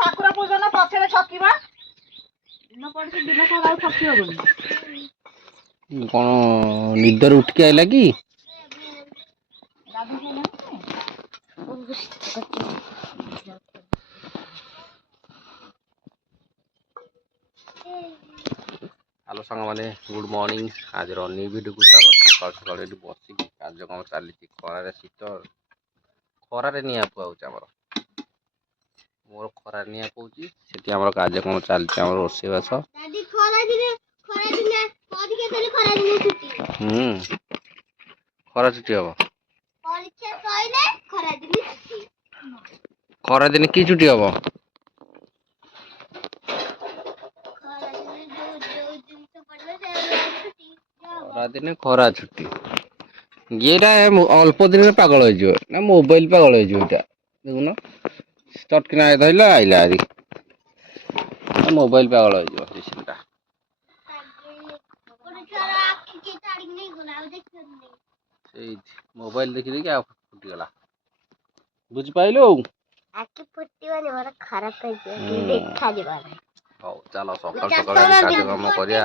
ଠାକୁର ପୂଜନ ପଛରେ ଛକିବା ଦିନ ପଡିଛି ଦିନ ସାରା ଆଉ ଛକି ହବନି। କଣ ନିଦରୁ ଉଠିକି ଆଇଲା କି? ହ୍ୟାଲୋ ସାଙ୍ଗମାନେ, ଗୁଡ୍ ମର୍ଣ୍ଣିଂ। ଆଜି ରନିଂ ଭିଡ଼ିଓକୁ ସକାଳୁ ସକାଳୁ ଏଠି ବସିକି କାର୍ଯ୍ୟକ୍ରମ ଚାଲିଛି। ଖରାରେ ଶୀତ, ଖରାରେ ନିଆଁ ପୁଆଉଛି ଆମର। ମୋର ଖରାରେ ନିଆଁ ପୁଉଛି, ସେଠି ଆମର କାର୍ଯ୍ୟକ୍ରମ ଚାଲିଛି, ଆମର ରୋଷେଇବାସ। ଖରା ଛୁଟି ହବ। ଖରା ଦିନେ କି ଛୁଟି ହବ? ଖରା ଦିନେ ଖରା ଛୁଟି। ଇଏଟା ଅଳ୍ପ ଦିନରେ ପାଗଳ ହେଇଯିବ ନା, ମୋବାଇଲ ପାଗଳ ହେଇଯିବ ଏଇଟା ଦେଖୁନ। ଚଟକିନା ଧଇଲା ଆଇଲା ହାରି, ମୋବାଇଲ ପାଗଳ ହେଇଯିବ ଟା। ସେଇ ମୋବାଇଲ ଦେଖି ଦେଖି ଆଉ ଫୁଟିଗଲା, ବୁଝିପାଇଲୁ? ଆଖି ଫୁଟିବନି, ମୋର ଖରାପ ହେଇଯିବ, ଦେଖାଯିବନି। ହଉ ଚାଲ ସକାଳୁ ସକାଳୁ କାର୍ଯ୍ୟକ୍ରମ କରିବା।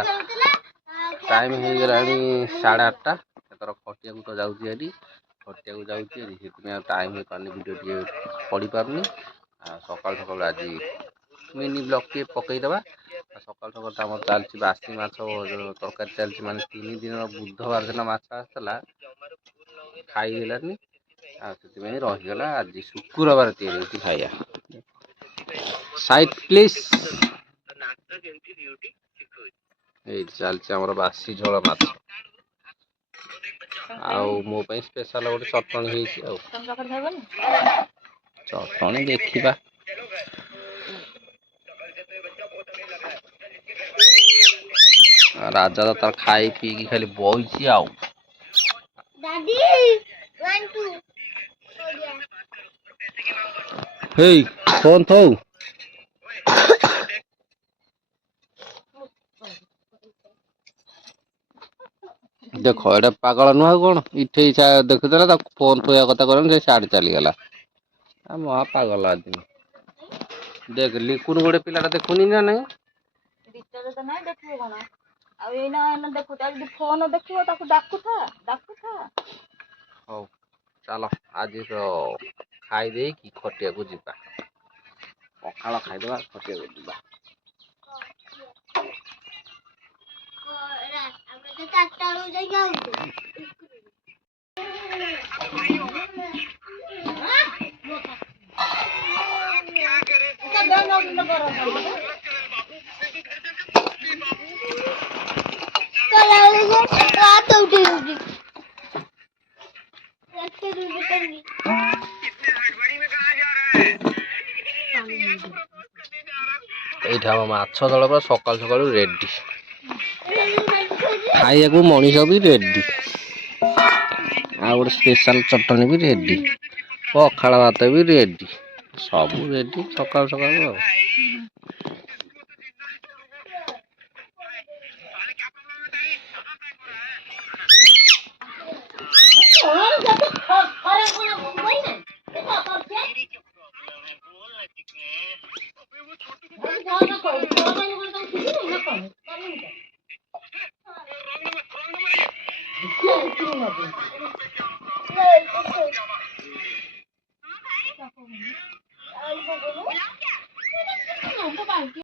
ଟାଇମ ହେଇଗଲାଣି 8:30। ଏଥର ଖଟିଆକୁ ତ ଯାଉଛି ହେରି, ଖଟିଆକୁ ଯାଉଛି ହେରି, ସେଥିପାଇଁ ଆଉ ଟାଇମ ହେଇପାରୁନି, ଭିଡ଼ିଓ ଟିକେ ପଡ଼ି ପାରୁନି। ଆଉ ସକାଳୁ ସକାଳୁ ଆଜି ମିନି ବ୍ଲଗ ଟିକେ ପକେଇଦବା। ସକାଳୁ ସକାଳୁ ତ ଆମର ଚାଲିଛି ବାସି ମାଛ ତରକାରୀ ଚାଲିଛି, ମାନେ 3 ଦିନର ବୁଧବାର ଦିନ ମାଛ ଆସିଥିଲା, ଖାଇ ହେଲାନି। ଆଉ ସେଥିପାଇଁ ରହିଗଲା, ଆଜି ଶୁକ୍ରବାର ତିଆରି ହଉଛି ଖାଇବା। Site please. ଏଇଠି ଚାଲିଛି ଆମର ବାସି ଝୋଳ ମାଛ। ଆଉ ମୋ ପାଇଁ ସ୍ପେଶାଲ ଗୋଟେ ଚଟଣି ହେଇଛି ଆଉ। ଚଟଣି ଦେଖିବା। ରାଜା ତ ତାର ଖାଇ ପିଇକି ଖାଲି ବଇଛି ଆଉ। ହେଇ ଫୋନ୍ ଥଉ। ଦେଖ ଏଇଟା ପାଗଳ ନୁହଁ ଆଉ କଣ, ଇଠେଇ ଦେଖୁଥିଲା ତାକୁ ଫୋନ ଥୋଇବା କଥା କହିଲାରୁ ସେ ସିଆଡେ ଚାଲିଗଲା। ଆ ମହା ପାଗଲ ଆଜି। ଦେଖ ଲିକୁନୁ ଗୋଟେ ପିଲାଟା ଦେଖୁନି ନା ନାଇଁ। ଭିତରେ ତ ନାଇଁ, ଦେଖିବ କଣ? ଆଉ ଏଇନା ଦେଖୁଥା, ଯଦି ଫୋନ ଦେଖିବ ତାକୁ ଡାକୁଥା ଡାକୁଥା। ହଉ ଚାଲ ଆଜି ତ ଖାଇ ଦେଇକି ଖଟିଆକୁ ଯିବା। ପଖାଳ ଖାଇଦବା, ଖଟିଆକୁ ଯିବା। ଆମେ ତ 4ଟା ବେଳକୁ ଯାଇକି ଆଉଛୁ। ଏଇଠି ଆମ ମାଛ ଦଳ ପୁରା ସକାଳୁ ସକାଳୁ ରେଡି। ଖାଇବାକୁ ମଣିଷ ବି ରେଡି। ଆଉ ଗୋଟେ ସ୍ପେଶାଲ ଚଟଣି ବି ରେଡି, ପଖାଳ ଭାତ ବି ରେଡି। ସବୁ ରେଡି ସକାଳୁ ସକାଳୁ ଆଉ।